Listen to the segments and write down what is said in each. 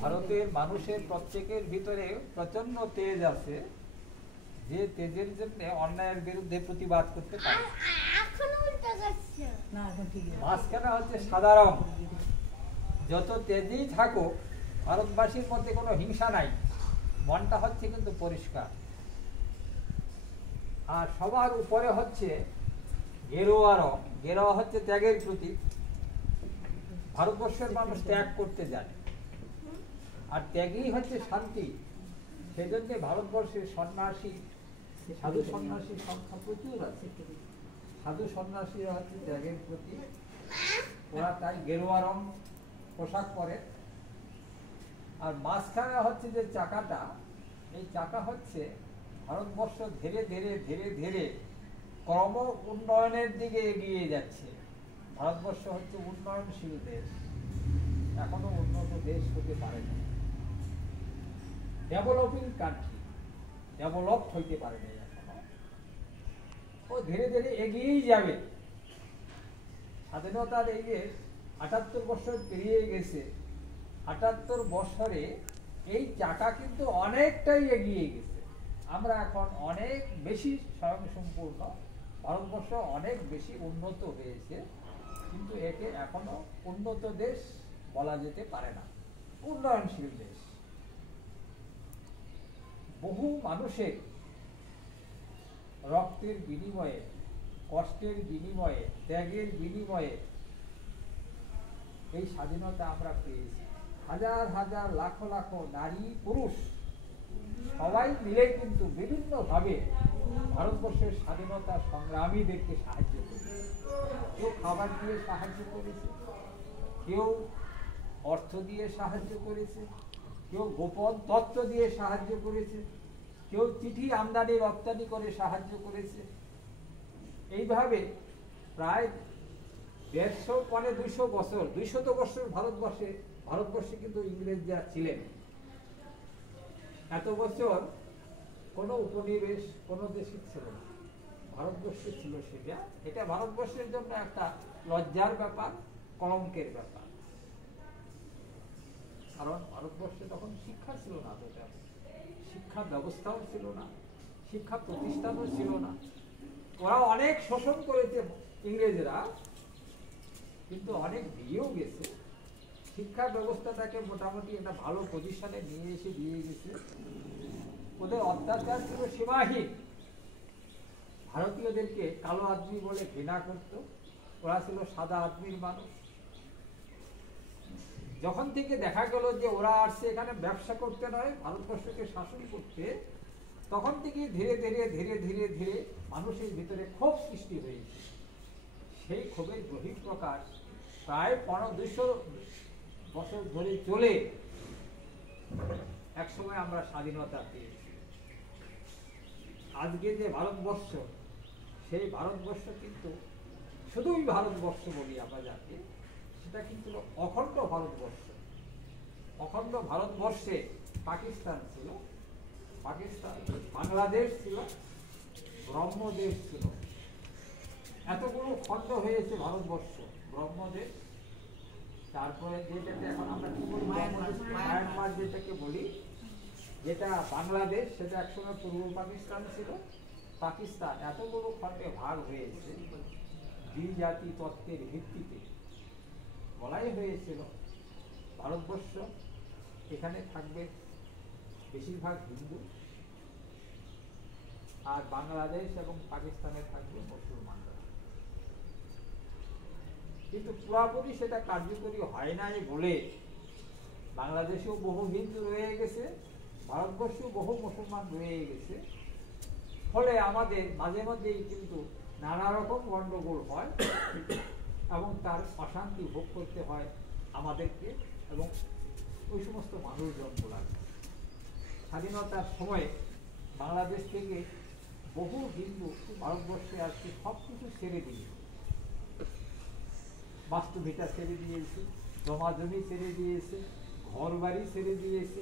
ভারতের মানুষের প্রত্যেকের ভিতরে প্রচন্ড তেজ আছে, যে তেজের জন্য অন্যায়ের বিরুদ্ধে প্রতিবাদ করতে পারে। মাঝখানে হচ্ছে সাধারণ, যত তেজেই থাকো ভারতবাসীর মধ্যে কোনো হিংসা নাই, মনটা হচ্ছে কিন্তু পরিষ্কার। আর সবার উপরে হচ্ছে গেরুয়া রং, গেরুয়া হচ্ছে ত্যাগের প্রতীক। ভারতবর্ষের মানুষ ত্যাগ করতে জানে, আর ত্যাগই হচ্ছে শান্তি। সেজন্য ভারতবর্ষের সন্ন্যাসী, সাধু সন্ন্যাসীর সংখ্যা প্রচুর আছে। সাধু সন্ন্যাসীরা হচ্ছে ত্যাগের প্রতীক, ওরা তাই গেরুয়া রং পোশাক পরে। আর মাঝখানে হচ্ছে যে চাকাটা, এই চাকা হচ্ছে ভারতবর্ষ ধীরে ধীরে ধীরে ধীরে ক্রম উন্নয়নের দিকে এগিয়ে যাচ্ছে। ভারতবর্ষ হচ্ছে উন্নয়নশীল দেশ, এখনো উন্নত দেশ হতে পারে না, ডেভেলপিং কান্ট্রি, ডেভেলপ হইতে পারে না এখনো। ও ধীরে ধীরে এগিয়েই যাবে। স্বাধীনতার এই যে ৭৮ বছর পেরিয়ে গেছে, ৭৮ বছরে এই চাকা কিন্তু অনেকটাই এগিয়ে গেছে। আমরা এখন অনেক বেশি স্বয়ংসম্পূর্ণ, ভারতবর্ষ অনেক বেশি উন্নত হয়েছে, কিন্তু একে এখনো উন্নত দেশ বলা যেতে পারে না, উন্নয়নশীল দেশ। বহু মানুষের রক্তের বিনিময়ে, কষ্টের বিনিময়ে, ত্যাগের বিনিময়ে এই স্বাধীনতা আমরা পেয়েছি। হাজার হাজার লাখ লাখ নারী পুরুষ সবাই মিলে কিন্তু বিভিন্ন ভাবে ভারতবর্ষের স্বাধীনতা সংগ্রামীদেরকে সাহায্য করেছে। কেউ খাবার দিয়ে সাহায্য করেছে, কেউ অর্থ দিয়ে সাহায্য করেছে, কেউ গোপন তত্ত্ব দিয়ে সাহায্য করেছে, কেউ চিঠি আমদানি রপ্তানি করে সাহায্য করেছে। এইভাবে প্রায় ১৫০ বছর, ২০০ বছর ভারতবর্ষে কিন্তু ইংরেজরা ছিলেন। এত বছর কোনো উপনিবেশ কোনো দেশে ছিল না, ভারতবর্ষে ছিল সেটা। এটা ভারতবর্ষের জন্য একটা লজ্জার ব্যাপার, কলঙ্কের ব্যাপার। কারণ ভারতবর্ষে তখন শিক্ষা ছিল না, শিক্ষা ব্যবস্থাও ছিল না, শিক্ষা প্রতিষ্ঠানও ছিল না। ওরা অনেক শোষণ করেছে ইংরেজরা, কিন্তু অনেক দিয়েও গেছে। শিক্ষা ব্যবস্থাটাকে মোটামুটি একটা ভালো পজিশনে নিয়ে এসে দিয়ে গেছে। ওদের অত্যাচার ছিল সীমাহীন। ভারতীয়দেরকে কালো আদমি বলে ঘৃণা করত, ওরা ছিল সাদা আদমির মানুষ। যখন থেকে দেখা গেল যে ওরা আসছে এখানে ব্যবসা করতে নয়, ভারতবর্ষকে শাসন করতে, তখন থেকে ধীরে ধীরে ধীরে ধীরে ধীরে মানুষের ভিতরে ক্ষোভ সৃষ্টি হয়েছে। সেই ক্ষোভের বহিঃপ্রকাশ প্রায় ২০০ বছর ধরে চলে একসময় আমরা স্বাধীনতা পেয়েছি। আজকে যে ভারতবর্ষ, সেই ভারতবর্ষ কিন্তু শুধুই ভারতবর্ষ বলি আমরা যাকে, সেটা কিন্তু অখণ্ড ভারতবর্ষ। অখণ্ড ভারতবর্ষে পাকিস্তান ছিল, পাকিস্তান, বাংলাদেশ ছিল, ব্রহ্মদেশ ছিল। এতগুলো খণ্ড হয়েছে ভারতবর্ষ, ব্রহ্মদেশ। তারপরে যেটাকে এখন আমরা কি বলি, মায়ানমার যেটাকে বলি, যেটা বাংলাদেশ, সেটা একসময় পূর্ব পাকিস্তান ছিল। পাকিস্তান এতগুলো খণ্ডে ভাগ হয়েছে দ্বিজাতি তত্ত্বের ভিত্তিতে। বলাই হয়েছিল ভারতবর্ষ এখানে থাকবে বেশিরভাগ হিন্দু, আর বাংলাদেশ এবং পাকিস্তানে থাকবে মুসলমানরা। কিন্তু পুরোপুরি সেটা কার্যকরী হয় নাই বলে বাংলাদেশেও বহু হিন্দু রয়ে গেছে, ভারতবর্ষেও বহু মুসলমান রয়ে গেছে। ফলে আমাদের মাঝে মাঝেই কিন্তু নানা রকম গন্ডগোল হয় এবং তার অশান্তি ভোগ করতে হয় আমাদেরকে এবং ওই সমস্ত মানুষজনগুলো। স্বাধীনতার সময় বাংলাদেশ থেকে বহু হিন্দু ভারতবর্ষে আজকে সব কিছু ছেড়ে দিয়েছে, বাস্তুভিটা ছেড়ে দিয়েছে, জমাজমি ছেড়ে দিয়েছে, ঘর বাড়ি ছেড়ে দিয়েছে,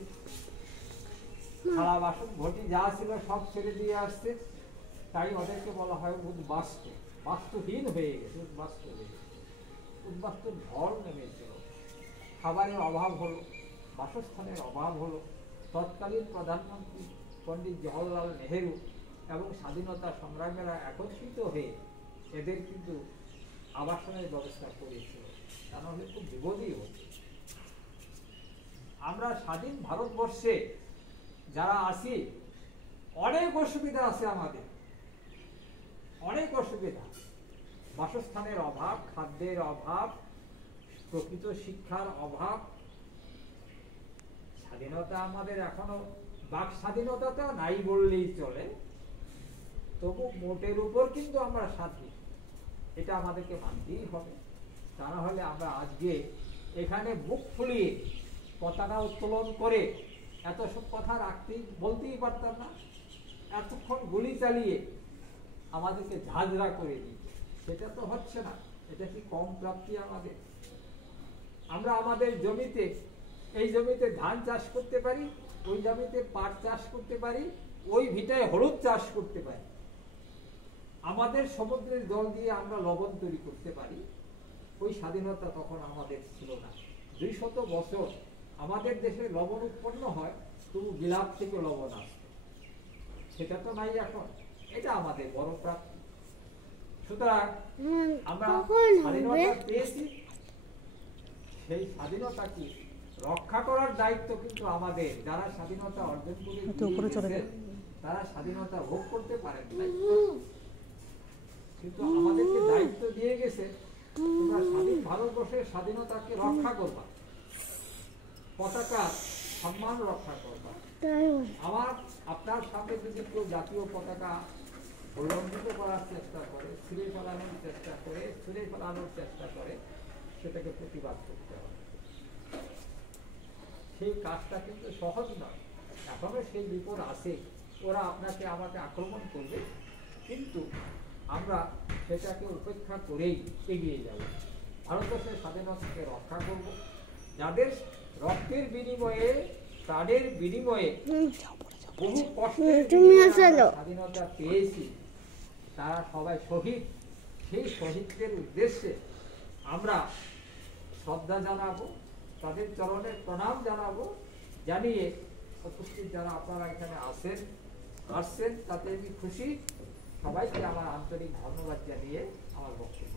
থালা বাসন ঘটি যা ছিল সব ছেড়ে দিয়ে আসছে। তাই ওদেরকে বলা হয় উদ্বাস্তু, বাস্তুহীন হয়ে গেছে, উদ্বাস্তু হয়ে গেছে। উদ্বাস্তুর ঝড় নেমেছিল, খাবারের অভাব হলো, বাসস্থানের অভাব হলো। তৎকালীন প্রধানমন্ত্রী পণ্ডিত জওহরলাল নেহেরু এবং স্বাধীনতা সংগ্রামীরা একত্রিত হয়ে এদের কিন্তু আবাসনের ব্যবস্থা করেছিল, তা নাহলে খুব বিপদই হচ্ছে। আমরা স্বাধীন ভারতবর্ষে যারা আছি অনেক অসুবিধা আছে, আমাদের অনেক অসুবিধা, বাসস্থানের অভাব, খাদ্যের অভাব, প্রকৃত শিক্ষার অভাব। স্বাধীনতা আমাদের এখনো, বাক স্বাধীনতা নাই বললেই চলে, তবু মোটের উপর কিন্তু আমরা স্বাধীন, এটা আমাদেরকে মানতেই হবে। তা না হলে আমরা আজকে এখানে বুক ফুলিয়ে পতাকা উত্তোলন করে এত সব কথা বলতেই পারতাম না। এতক্ষণ গুলি চালিয়ে আমাদেরকে ঝাঁঝরা করে দিই, সেটা তো হচ্ছে না। এটা কি কম প্রাপ্তি আমাদের? আমরা আমাদের জমিতে, এই জমিতে ধান চাষ করতে পারি, ওই জমিতে পাট চাষ করতে পারি, ওই ভিটায় হলুদ চাষ করতে পারি, আমাদের সমুদ্রের জল দিয়ে আমরা লবণ তৈরি করতে পারি। ওই স্বাধীনতা তখন আমাদের ছিল না। 200 বছর আমাদের দেশে লবণ উৎপন্ন হয়, তবু বিলাপ থেকে লবণ আসতো, সেটা তো নাই এখন। এটা আমাদের বড় প্রাপ্তি। সুতরাং আমরা স্বাধীনতা পেয়েছি, সেই স্বাধীনতা কি রক্ষা করার দায়িত্ব কিন্তু আমাদের। যারা স্বাধীনতা অর্জন করে তারা স্বাধীনতা ভোগ করতে পারেন নাই, কিন্তু আমাদেরকে দায়িত্ব দিয়ে গেছে, তোমরা স্বাধীন ভারতবর্ষের স্বাধীনতাকে রক্ষা করবা, পতাকা সম্মান রক্ষা করবা। আমার আপনার সামনে যদি কেউ জাতীয় পতাকা উল্লঙ্ঘিত করার চেষ্টা করে, ছিঁড়ে ফেলানোর চেষ্টা করে, ছুঁড়ে ফেলানোর চেষ্টা করে, সেটাকে প্রতিবাদ করতে হবে। সেই কাজটা কিন্তু সহজ নয়, এখনো সেই বিপদ আছে। ওরা আপনাকে আমাকে আক্রমণ করবে, কিন্তু আমরা সেটাকে উপেক্ষা করেই এগিয়ে যাব। ভারতবর্ষের স্বাধীনতাকে রক্ষা করব। যাদের রক্তের বিনিময়ে, প্রাণের বিনিময়ে, বহু কষ্টের স্বাধীনতা পেয়েছি, তারা সবাই শহীদ। সেই শহীদদের উদ্দেশ্যে আমরা শ্রদ্ধা জানাবো, তাদের চরণে প্রণাম জানাবো। জানিয়ে উপস্থিত যারা আপনারা এখানে আসছেন, তাতে আমি খুশি। সবাইকে আমার আন্তরিক ধন্যবাদ জানিয়ে আমার বক্তব্য